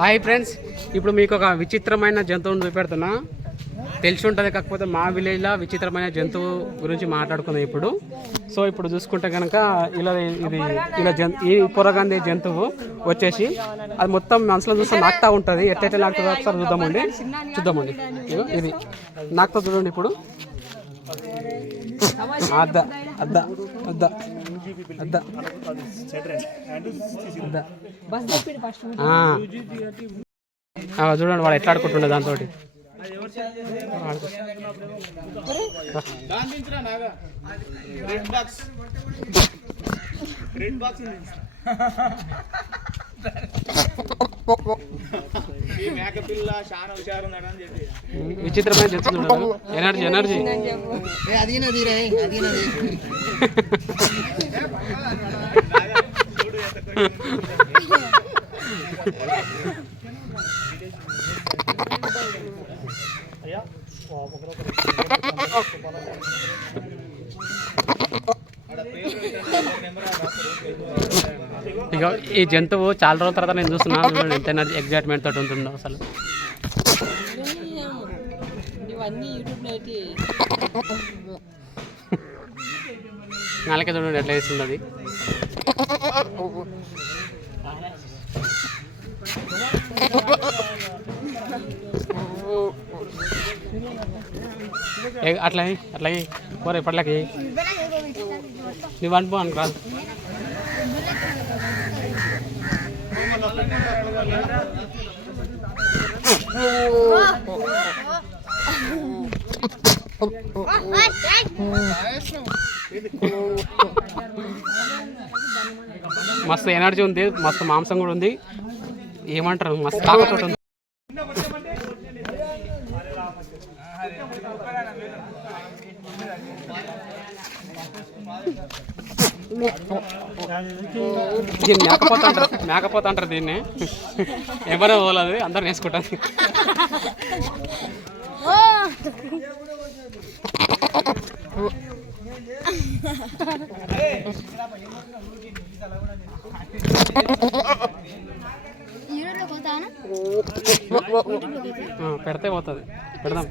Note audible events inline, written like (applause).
Hi friends ఇప్పుడు మీకు ఒక విచిత్రమైన జంతువును చూపెడుతున్నా. తెలిసి ఉంటుంది కాకపోతే మా విలేజ్లో విచిత్రమైన జంతువు గురించి మాట్లాడుకున్నాం ఇప్పుడు. సో ఇప్పుడు చూసుకుంటే కనుక ఇలా ఇది ఇలా జన్ ఈ పొరగంది జంతువు వచ్చేసి అది మొత్తం మనసులో చూస్తే నాకుతా ఉంటుంది. ఎట్లయితే నాకుతుందో ఒకసారి చూద్దామండి. చూద్దామండి. ఇది నాకుతా చూడండి ఇప్పుడు. అద్ద అద్ద అద్ద చూడండి వాడు ఎట్లా ఆడుకుంటుండే దాంతో (laughs) మేకపిల్ల చాలా హుషారు ఉందని చెప్పి. విచిత్రమైన చూడండి ఎనర్జీ ఎనర్జీ. అదీనది రే అదీనది (laughs) ఇక ఈ జంతువు చాలా రోజుల తర్వాత నేను చూస్తున్నాను (laughs) ఎంత ఎనర్జీ ఎగ్జైట్మెంట్ తోటి ఉంటుందో అసలు. నాలుకే చూడండి ఎట్లా వేస్తుంది అది. ఏ, అట్లా ఎయ్, అట్లా ఎయ్. పోరే ఇప్పట్లకి నువ్వు అనుకో అనుకో. రాదు మస్తు ఎనర్జీ ఉంది మస్తు మాంసం కూడా ఉంది. ఏమంటారు? మస్తు తాగతోటి ఉంది దీన్ని మేకపోత అంటారు మేకపోత అంటారు దీన్ని. ఎవరో పోలేదు అందరు నేర్చుకుంటారు. పెడితే పోతుంది. పెడదాం.